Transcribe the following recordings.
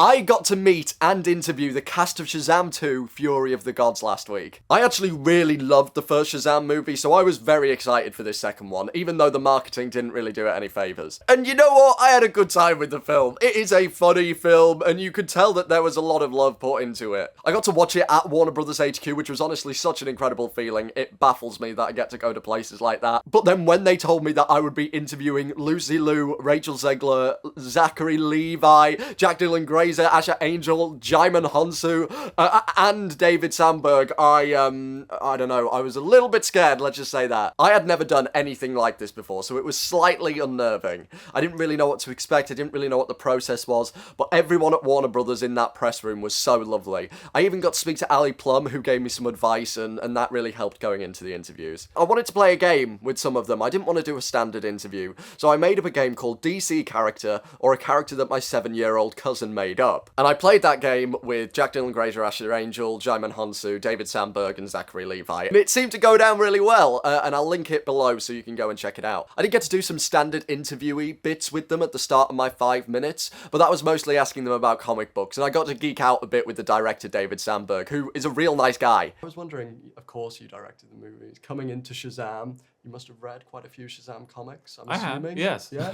I got to meet and interview the cast of Shazam 2, Fury of the Gods last week. I actually really loved the first Shazam movie, so I was very excited for this second one, even though the marketing didn't really do it any favours. And you know what? I had a good time with the film. It is a funny film, and you could tell that there was a lot of love put into it. I got to watch it at Warner Brothers HQ, which was honestly such an incredible feeling. It baffles me that I get to go to places like that. But then when they told me that I would be interviewing Lucy Liu, Rachel Zegler, Zachary Levi, Jack Dylan Grazer, Asher Angel, Dijon Hounsou, and David Sandberg, I don't know, I was a little bit scared, let's just say that. I had never done anything like this before, so it was slightly unnerving. I didn't really know what to expect, I didn't really know what the process was, but everyone at Warner Brothers in that press room was so lovely. I even got to speak to Ali Plum, who gave me some advice, and that really helped going into the interviews. I wanted to play a game with some of them. I didn't want to do a standard interview, so I made up a game called DC Character, or a character that my 7-year-old cousin made up. And I played that game with Jack Dylan Grazer, Asher Angel, Dijon Hounsou, David Sandberg, and Zachary Levi. And it seemed to go down really well, and I'll link it below so you can go and check it out. I did get to do some standard interviewee bits with them at the start of my 5 minutes, but that was mostly asking them about comic books, and I got to geek out a bit with the director, David Sandberg, who is a real nice guy. I was wondering, of course you directed the movies. Coming into Shazam, you must have read quite a few Shazam comics, I'm assuming. I have, yes. Yeah?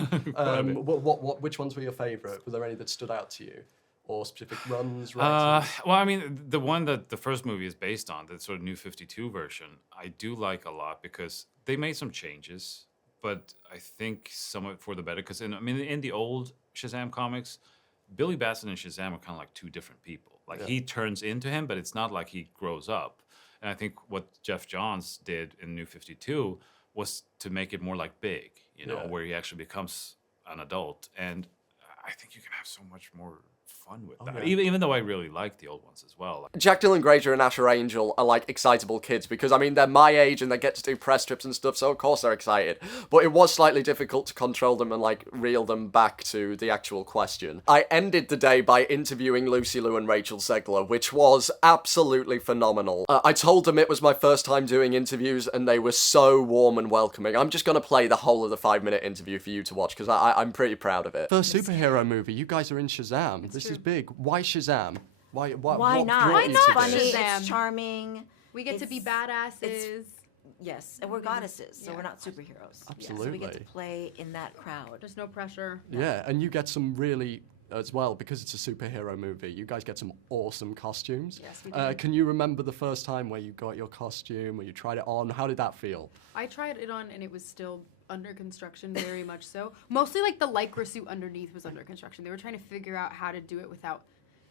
Which ones were your favourite? Were there any that stood out to you? Or specific runs, well, I mean, the one that the first movie is based on, the sort of New 52 version, I do like a lot because they made some changes, but I think somewhat for the better. Because in the old Shazam comics, Billy Batson and Shazam are kind of like two different people. Like he turns into him, but it's not like he grows up. And I think what Jeff Johns did in New 52 was to make it more like Big, where he actually becomes an adult. And I think you can have so much more fun with that. Yeah. Even though I really like the old ones as well. Jack Dylan Grazer and Asher Angel are like excitable kids because, I mean, they're my age and they get to do press trips and stuff, so of course they're excited. But it was slightly difficult to control them and like reel them back to the actual question. I ended the day by interviewing Lucy Liu and Rachel Zegler, which was absolutely phenomenal. I told them it was my first time doing interviews and they were so warm and welcoming. I'm just going to play the whole of the 5-minute interview for you to watch because I'm pretty proud of it. First superhero movie, you guys are in Shazam. This is big. Why Shazam? Why not? Why not? It's funny. Shazam. It's charming. We get to be badasses. Yes, and we're goddesses, so we're not superheroes. Absolutely. So we get to play in that crowd. There's no pressure. Yeah, and you get some really, as well, because it's a superhero movie, you guys get some awesome costumes. Yes, we do. Can you remember the first time where you got your costume, or you tried it on? How did that feel? I tried it on, and it was still under construction, very much so. Mostly, like, the Lycra suit underneath was under construction. They were trying to figure out how to do it without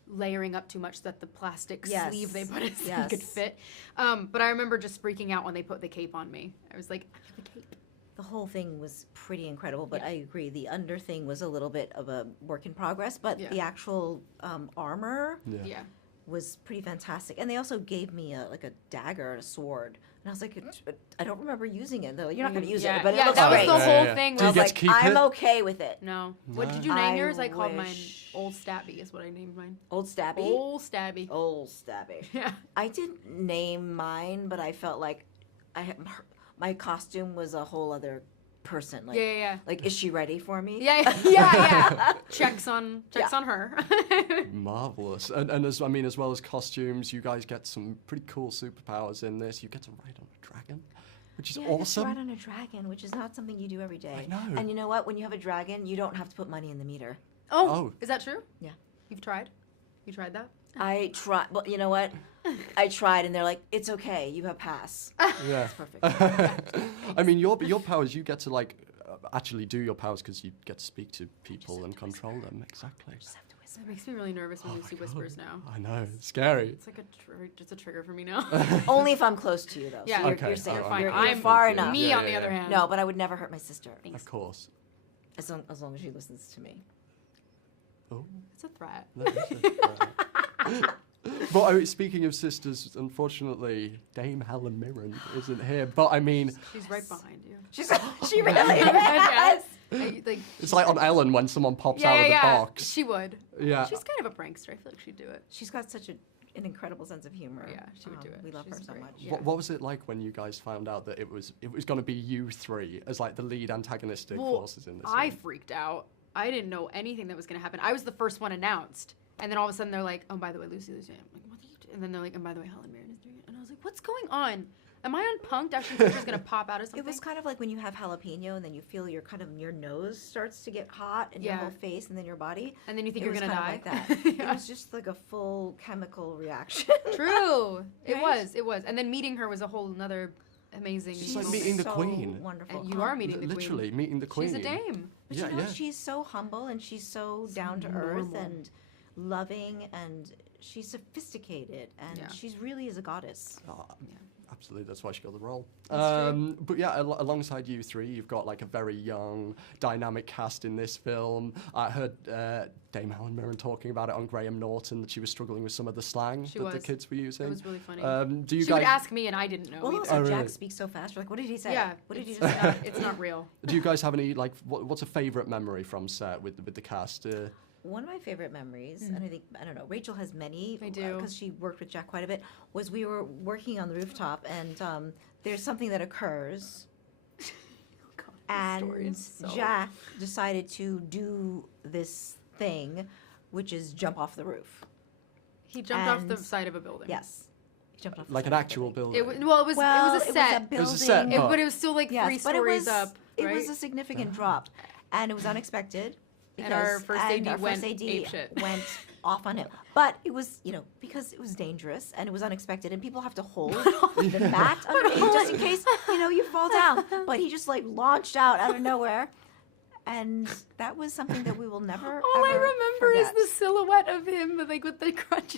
layering up too much so that the plastic sleeve they put in could fit. But I remember just freaking out when they put the cape on me. I was like, I have a cape. The whole thing was pretty incredible, but I agree. The under thing was a little bit of a work in progress, but the actual armor was pretty fantastic. And they also gave me a dagger and a sword. And I was like, I don't remember using it, though. You're not going to use it, but it looks that great. was the whole thing. Do you I was get like, to keep it? I'm okay with it. No. What did you name yours? I called mine wish- Old Stabby is what I named mine. Old Stabby? Old Stabby. Old Stabby. Yeah. I didn't name mine, but I felt like my costume was a whole other person. Like, Yeah. Like, is she ready for me? Yeah. Checks on her. Marvelous. And as well as costumes, you guys get some pretty cool superpowers in this. You get to ride on a dragon, which is awesome. You ride on a dragon, which is not something you do every day. I know. And you know what? When you have a dragon, you don't have to put money in the meter. Oh. Is that true? Yeah. You've tried? You tried that? I tried. Well, you know what? I tried, and they're like, "It's okay. You have pass." Yeah. It's perfect. I mean, your powers, you get to actually do your powers because you get to speak to people and control them. Exactly. It makes me really nervous when Lucy whispers now. I know. It's scary. It's like just a trigger for me now. Only if I'm close to you, though. Yeah. So Okay. you're safe. You're fine. You're I'm far enough. Me, on the other hand. No, but I would never hurt my sister. Of course. As long as she listens to me. Oh. It's a threat. But speaking of sisters, unfortunately, Dame Helen Mirren isn't here. But I mean, She's right behind you. She really is. it's like on Ellen when someone pops out of the box. She would. Yeah. She's kind of a prankster. I feel like she'd do it. She's got such an incredible sense of humor. Yeah, she would do it. We love She's her so great. much. Yeah. What was it like when you guys found out that it was going to be you three as like the lead antagonistic forces in this? I one? freaked out. I didn't know anything that was going to happen. I was the first one announced. And then all of a sudden they're like, oh, by the way, Lucy Liu's doing it. I'm like, what are you doing? And then they're like, and by the way, Helen Mirren is doing it. And I was like, what's going on? Am I on punked? Actually, Fisher's gonna pop out or something. It was kind of like when you have jalapeno and then you feel your nose starts to get hot in your whole face and then your body. And then you think you're gonna die. Like that. It was just like a full chemical reaction. True. It Right? was. It was. And then meeting her was a whole another amazing. She's like meeting the queen. Wonderful. And you are meeting the queen. Literally meeting the queen. She's a dame. But you know, she's so humble and she's so down to earth and loving and she's sophisticated and she's really is a goddess. Oh, absolutely, that's why she got the role. But yeah, alongside you three, you've got like a very young, dynamic cast in this film. I heard Dame Helen Mirren talking about it on Graham Norton, that she was struggling with some of the slang that the kids were using. It was really funny. Do you she guys would ask me and I didn't know well, either. also Jack speaks so fast. We're like, what did he say? Yeah. What did he just say? It's not real. Do you guys have any, like, what's a favourite memory from set with the cast? One of my favorite memories, and I don't know, Rachel has many. I do. Because she worked with Jack quite a bit, was we were working on the rooftop and there's something that occurs and Jack decided to do this thing, which is jump off the roof. He jumped off the side of a building. Yes. He jumped off the Like side an of a actual building? It was a set. It was a set, But it was still like Yes, 3 but stories up. It right? was a significant drop, and it was unexpected. And our first AD our went first AD apeshit. went off on him. But it was, because it was dangerous and it was unexpected, and people have to hold the mat underneath just in case, you fall down. But he just like launched out of nowhere. And that was something that we will never All I ever remember forget. is the silhouette of him, like with the crutch.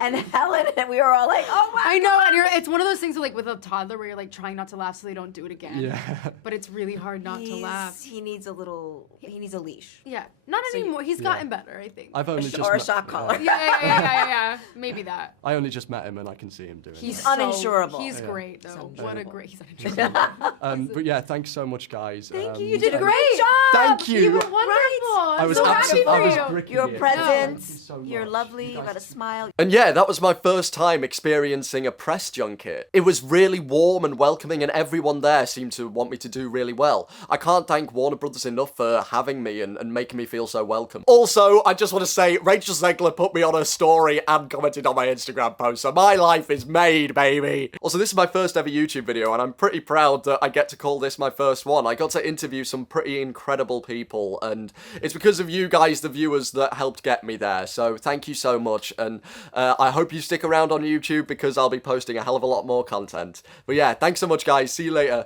And Helen and we were all like, "Oh my!" I know, and it's one of those things with a toddler where you're like trying not to laugh so they don't do it again. Yeah. But it's really hard not to laugh. He needs a leash. Yeah, not anymore. He's gotten better, I think. I've only just Or a met- shock collar. Yeah. Maybe that. I only just met him and I can see him doing He's it. uninsurable. He's great though. So What a enjoyable. great. He's uninsurable. But yeah, thanks so much, guys. Thank you. You did a and- great job. Thank you. You were wonderful. I was so happy absolutely. for I was you. bricking Your it. presence. Thank you so You're much. lovely. You You guys- got a smile. And yeah, that was my first time experiencing a press junket. It was really warm and welcoming, and everyone there seemed to want me to do really well. I can't thank Warner Brothers enough for having me and making me feel so welcome. Also, I just want to say, Rachel Zegler put me on her story and commented on my Instagram post, so my life is made, baby. Also, this is my first ever YouTube video, and I'm pretty proud that I get to call this my first one. I got to interview some pretty incredible people, and it's because of you guys, the viewers, that helped get me there. So thank you so much, and I hope you stick around on YouTube because I'll be posting a hell of a lot more content. But yeah, thanks so much, guys. See you later.